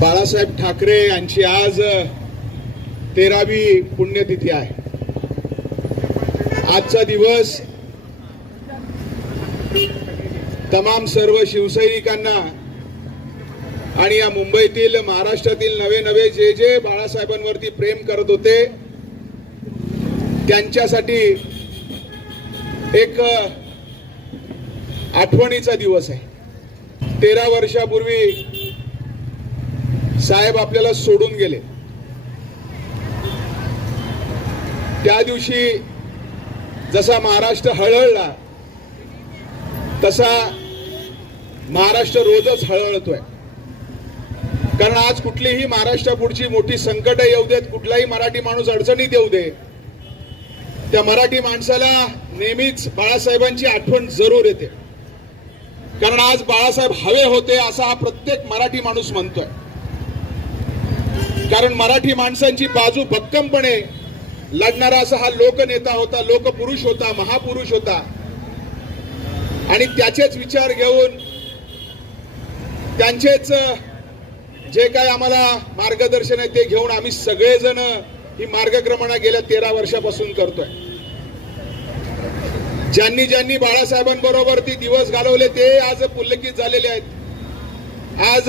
बाळासाहेब ठाकरे यांची आज 13वी पुण्यतिथी आहे। आजचा दिवस तमाम सर्व शिवसैनिकांना आणि या मुंबईतील महाराष्ट्रातील नवे जे बाळासाहेबांवरती प्रेम करत होते त्यांच्यासाठी एक आठवणीचा दिवस आहे। 13 वर्षापूर्वी साहेब आपल्याला सोडून गेले। त्या दिवशी जसा महाराष्ट्र हळहळला तसा महाराष्ट्र रोजच हळहळतोय। कारण आज कुठलीही महाराष्ट्रापुढची मोठी संकट येऊ देत, कुठलाही मराठी माणूस अडचणीत येऊ दे, त्या मराठी माणसाला नेहमीच बाळासाहेबांची आठवण जरूर येते। कारण आज बाळासाहेब हवे होते असा हा प्रत्येक मराठी माणूस म्हणतोय। कारण मराठी माणसांची बाजू भक्कमपणे लढणारा असा हा लोकनेता होता, लोकपुरुष होता, महापुरुष होता। आणि त्याचेच विचार घेऊन त्यांचेच जे काय आम्हाला मार्गदर्शन आहे ते घेऊन आम्ही सगळेजण ही मार्गक्रमणा गेल्या 13 वर्षापासून करतोय। ज्यांनी ज्यांनी बाळासाहेबांबरोबर ते दिवस घालवले ते आज पुलकित झालेले आहेत। आज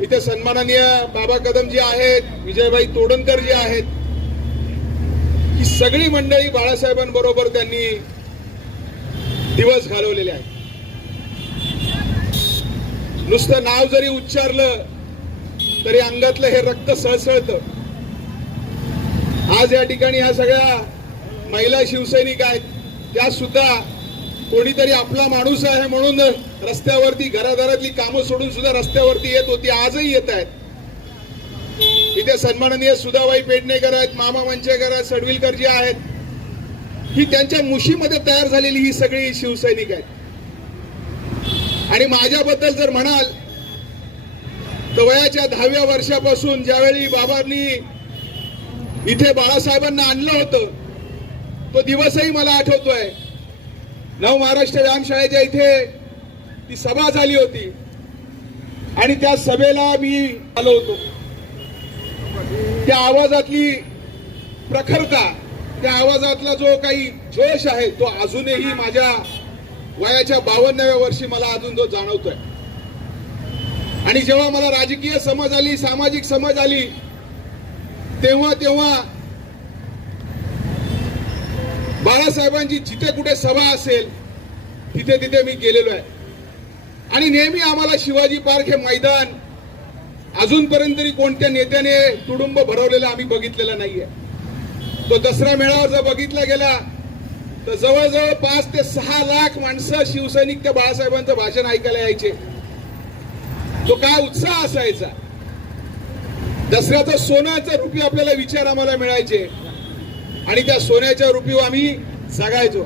इथे सन्माननीय बाबा कदम जी आहेत, विजयभाई तोडणकर जी आहेत, ही सगळी मंडळी बाळासाहेबांबरोबर त्यांनी दिवस घालवलेले आहेत। नुसतं नाव जरी उच्चारलं तरी अंगातलं हे रक्त सळसळतं। आज या ठिकाणी ह्या सगळ्या महिला शिवसैनिक आहेत, त्या सुद्धा कोणीतरी आपला माणूस आहे म्हणून रस्त्यावरती घरादारातली कामं सोडून सुद्धा रस्त्यावरती येत होती, आजही येत आहेत। इथे सन्माननीय सुधाबाई पेडणेकर आहेत, मामा मंचेकर आहेत, सडविलकर जी आहेत, ही त्यांच्या मुशीमध्ये तयार झालेली ही सगळी शिवसैनिक आहेत। आणि माझ्याबद्दल जर म्हणाल तर वयाच्या 10व्या वर्षापासून ज्यावेळी बाबांनी इथे बाळासाहेबांना आणलं होतं तो दिवसही मला आठवतोय। नव महाराष्ट्र व्यायामशाळेच्या इथे ती सभा झाली होती आणि त्या सभेला मी आलो होतो। त्या आवाजातली प्रखरता, त्या आवाजातला जो काही जोश आहे तो अजूनही माझ्या वयाच्या 52व्या वर्षी मला अजून तो जाणवतोय। आणि जेव्हा मला राजकीय समज आली, सामाजिक समज आली, तेव्हा बाळासाहेबांची जिथे कुठे सभा असेल तिथे मी गेलेलो आहे। आणि नेहमी आम्हाला शिवाजी पार्क हे मैदान अजूनपर्यंत तरी कोणत्या नेत्याने तुडुंब भरवलेलं आम्ही बघितलेलं नाहीये। तो दसरा मेळावा जर बघितला गेला तर जवळजवळ 5 ते 6 लाख माणसं शिवसैनिक त्या बाळासाहेबांचं भाषण ऐकायला यायचे। तो काय उत्साह असायचा। दसऱ्याचं सोन्याचं रुपी आपल्याला विचार आम्हाला मिळायचे आणि त्या सोन्याच्या रुपीवर आम्ही जगायचो।